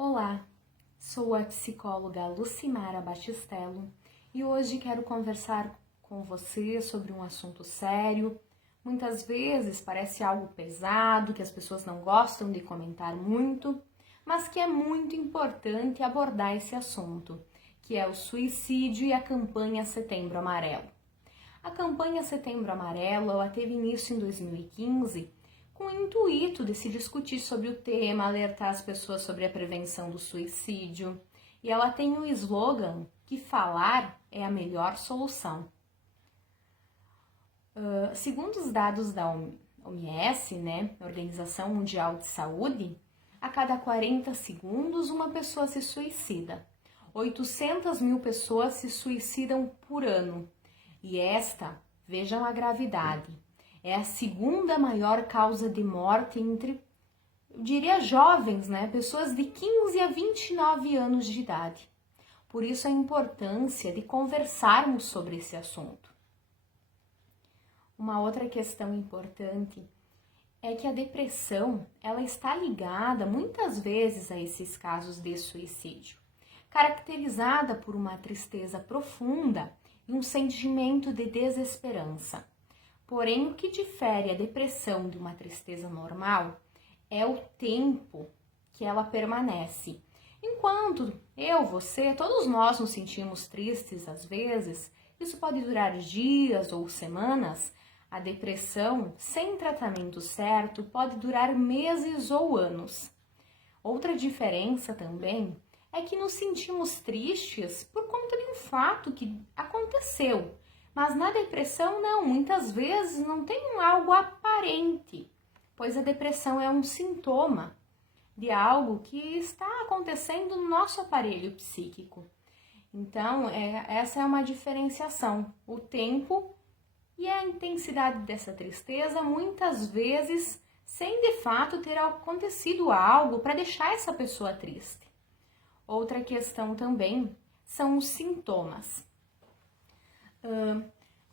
Olá, sou a psicóloga Lucimara Batistello e hoje quero conversar com você sobre um assunto sério. Muitas vezes parece algo pesado, que as pessoas não gostam de comentar muito, mas que é muito importante abordar esse assunto, que é o suicídio e a campanha Setembro Amarelo. A campanha Setembro Amarelo, ela teve início em 2015 com o intuito de se discutir sobre o tema, alertar as pessoas sobre a prevenção do suicídio. E ela tem um slogan que falar é a melhor solução. Segundo os dados da OMS, Organização Mundial de Saúde, a cada 40 segundos uma pessoa se suicida. 800 mil pessoas se suicidam por ano. E esta, vejam a gravidade, é a segunda maior causa de morte entre, eu diria, jovens, pessoas de 15 a 29 anos de idade. Por isso a importância de conversarmos sobre esse assunto. Uma outra questão importante é que a depressão, ela está ligada muitas vezes a esses casos de suicídio, caracterizada por uma tristeza profunda e um sentimento de desesperança. Porém, o que difere a depressão de uma tristeza normal é o tempo que ela permanece. Enquanto você, todos nós nos sentimos tristes às vezes, isso pode durar dias ou semanas, a depressão, sem tratamento certo, pode durar meses ou anos. Outra diferença também é que nos sentimos tristes por conta de um fato que aconteceu. Mas na depressão não, muitas vezes não tem algo aparente, pois a depressão é um sintoma de algo que está acontecendo no nosso aparelho psíquico. Então, essa é uma diferenciação. O tempo e a intensidade dessa tristeza, muitas vezes, sem de fato ter acontecido algo para deixar essa pessoa triste. Outra questão também são os sintomas.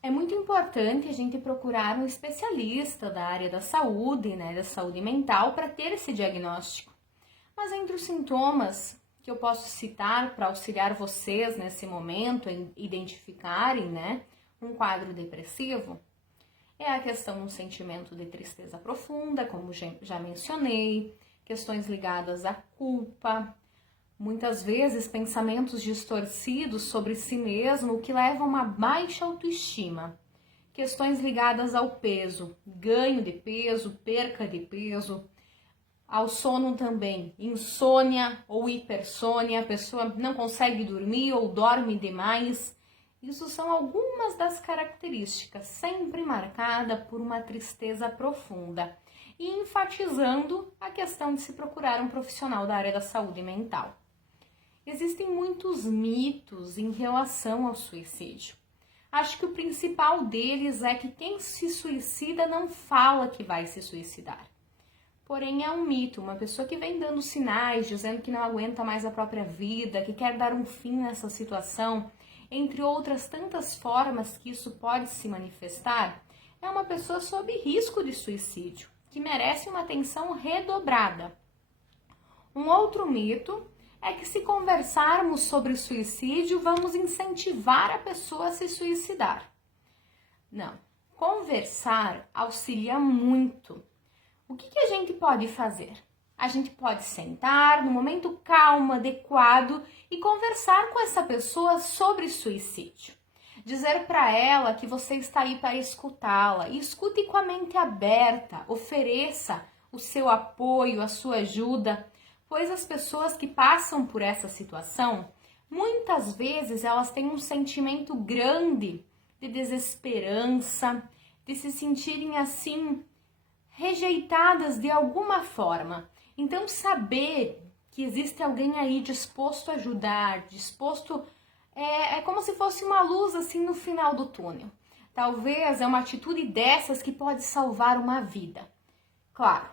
É muito importante a gente procurar um especialista da área da saúde, da saúde mental, para ter esse diagnóstico. Mas entre os sintomas que eu posso citar para auxiliar vocês nesse momento em identificarem, um quadro depressivo, é a questão do sentimento de tristeza profunda, como já mencionei, questões ligadas à culpa, muitas vezes pensamentos distorcidos sobre si mesmo, o que leva a uma baixa autoestima. Questões ligadas ao peso, ganho de peso, perca de peso, ao sono também, insônia ou hipersônia, a pessoa não consegue dormir ou dorme demais. Isso são algumas das características, sempre marcada por uma tristeza profunda e enfatizando a questão de se procurar um profissional da área da saúde mental. Existem muitos mitos em relação ao suicídio. Acho que o principal deles é que quem se suicida não fala que vai se suicidar. Porém, é um mito, uma pessoa que vem dando sinais, dizendo que não aguenta mais a própria vida, que quer dar um fim nessa situação, entre outras tantas formas que isso pode se manifestar, é uma pessoa sob risco de suicídio, que merece uma atenção redobrada. Um outro mito é que se conversarmos sobre o suicídio, vamos incentivar a pessoa a se suicidar. Não, conversar auxilia muito. O que a gente pode fazer? A gente pode sentar no momento calmo, adequado e conversar com essa pessoa sobre suicídio. Dizer para ela que você está aí para escutá-la e escute com a mente aberta, ofereça o seu apoio, a sua ajuda, pois as pessoas que passam por essa situação, muitas vezes elas têm um sentimento grande de desesperança, de se sentirem assim rejeitadas de alguma forma. Então, saber que existe alguém aí disposto a ajudar, disposto, é como se fosse uma luz assim no final do túnel. Talvez é uma atitude dessas que pode salvar uma vida. Claro,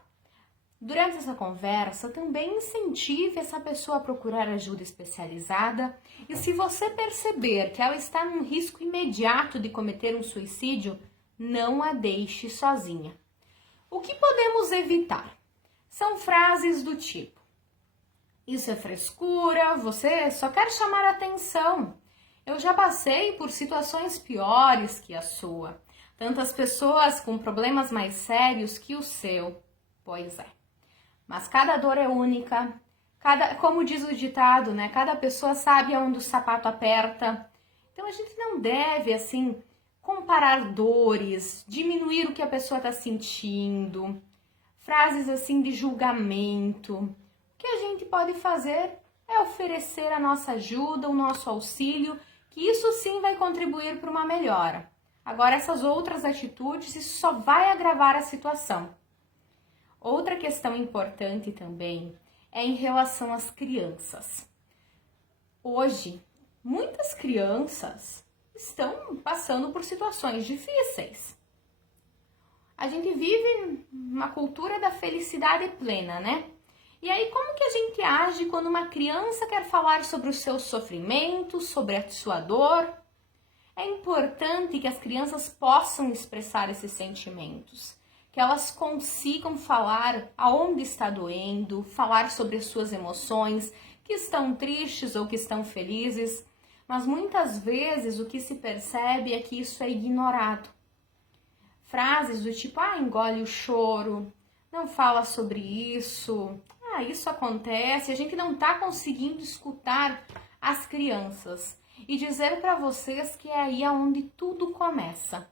durante essa conversa, também incentive essa pessoa a procurar ajuda especializada e se você perceber que ela está num risco imediato de cometer um suicídio, não a deixe sozinha. O que podemos evitar? São frases do tipo: Isso é frescura, você só quer chamar atenção. Eu já passei por situações piores que a sua. Tantas pessoas com problemas mais sérios que o seu. Pois é. Mas cada dor é única. Como diz o ditado, né? Cada pessoa sabe aonde o sapato aperta. Então a gente não deve, assim, comparar dores, diminuir o que a pessoa está sentindo, frases assim de julgamento. O que a gente pode fazer é oferecer a nossa ajuda, o nosso auxílio, que isso sim vai contribuir para uma melhora. Agora, essas outras atitudes, isso só vai agravar a situação. Outra questão importante também é em relação às crianças. Hoje, muitas crianças estão passando por situações difíceis. A gente vive uma cultura da felicidade plena, né? E aí, como que a gente age quando uma criança quer falar sobre os seus sofrimentos, sobre a sua dor? É importante que as crianças possam expressar esses sentimentos, que elas consigam falar aonde está doendo, falar sobre as suas emoções, que estão tristes ou que estão felizes, mas muitas vezes o que se percebe é que isso é ignorado. Frases do tipo, engole o choro, não fala sobre isso, isso acontece, a gente não está conseguindo escutar as crianças. E dizer para vocês que é aí onde tudo começa.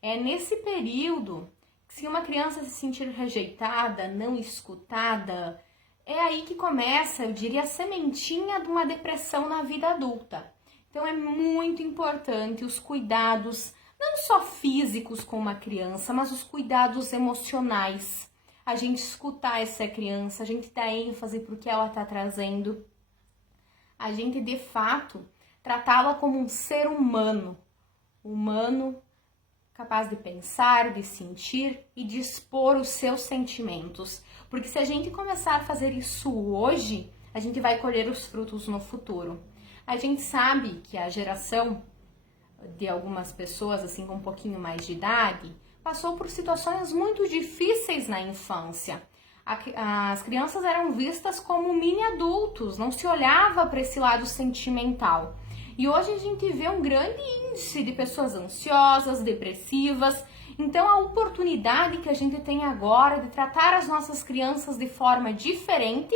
É nesse período, se uma criança se sentir rejeitada, não escutada, é aí que começa, eu diria, a sementinha de uma depressão na vida adulta. Então é muito importante os cuidados, não só físicos com uma criança, mas os cuidados emocionais. A gente escutar essa criança, a gente dar ênfase para o que ela está trazendo. A gente, de fato, tratá-la como um ser humano capaz de pensar, de sentir e de expor os seus sentimentos. Porque se a gente começar a fazer isso hoje, a gente vai colher os frutos no futuro. A gente sabe que a geração de algumas pessoas, assim, com um pouquinho mais de idade, passou por situações muito difíceis na infância. As crianças eram vistas como mini adultos, não se olhava para esse lado sentimental. E hoje a gente vê um grande índice de pessoas ansiosas, depressivas. Então a oportunidade que a gente tem agora de tratar as nossas crianças de forma diferente,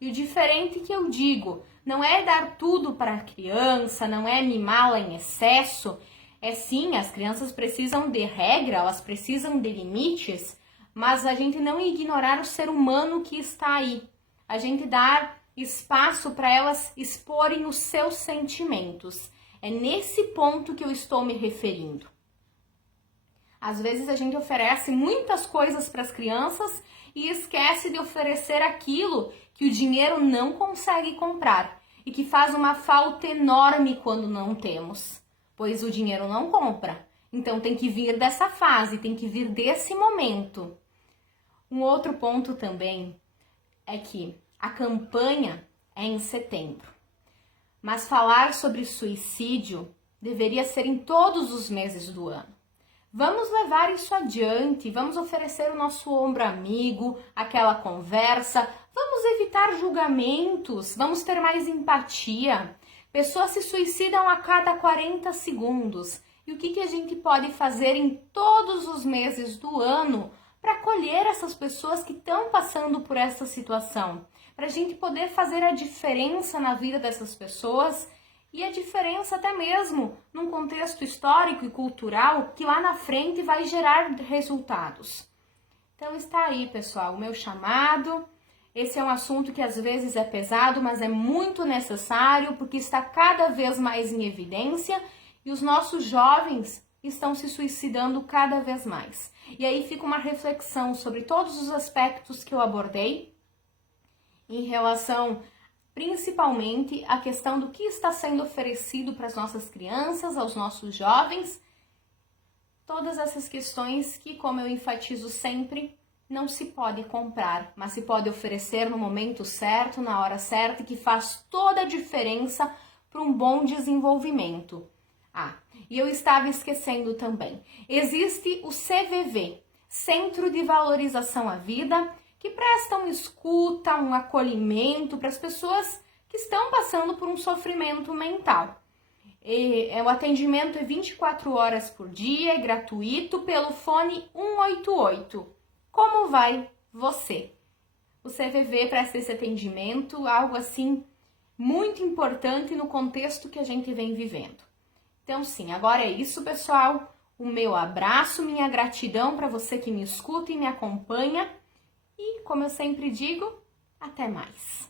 e o diferente que eu digo, não é dar tudo para a criança, não é mimá-la em excesso. É sim, as crianças precisam de regra, elas precisam de limites, mas a gente não ignorar o ser humano que está aí. A gente dar espaço para elas exporem os seus sentimentos. É nesse ponto que eu estou me referindo. Às vezes a gente oferece muitas coisas para as crianças e esquece de oferecer aquilo que o dinheiro não consegue comprar e que faz uma falta enorme quando não temos, pois o dinheiro não compra. Então tem que vir dessa fase, tem que vir desse momento. Um outro ponto também é que a campanha é em setembro, mas falar sobre suicídio deveria ser em todos os meses do ano. Vamos levar isso adiante, vamos oferecer o nosso ombro amigo, aquela conversa, vamos evitar julgamentos, vamos ter mais empatia. Pessoas se suicidam a cada 40 segundos. E o que a gente pode fazer em todos os meses do ano para acolher essas pessoas que estão passando por essa situação? Para a gente poder fazer a diferença na vida dessas pessoas e a diferença até mesmo num contexto histórico e cultural que lá na frente vai gerar resultados. Então está aí, pessoal, o meu chamado. Esse é um assunto que às vezes é pesado, mas é muito necessário porque está cada vez mais em evidência e os nossos jovens estão se suicidando cada vez mais. E aí fica uma reflexão sobre todos os aspectos que eu abordei em relação principalmente à questão do que está sendo oferecido para as nossas crianças, aos nossos jovens. Todas essas questões que, como eu enfatizo sempre, não se pode comprar, mas se pode oferecer no momento certo, na hora certa, e que faz toda a diferença para um bom desenvolvimento. E eu estava esquecendo também, existe o CVV, Centro de Valorização à Vida, que prestam escuta, um acolhimento para as pessoas que estão passando por um sofrimento mental. O atendimento é 24 horas por dia, é gratuito pelo fone 188. Como vai você? O CVV presta esse atendimento, algo assim muito importante no contexto que a gente vem vivendo. Então sim, agora é isso, pessoal. O meu abraço, minha gratidão para você que me escuta e me acompanha. E como eu sempre digo, até mais.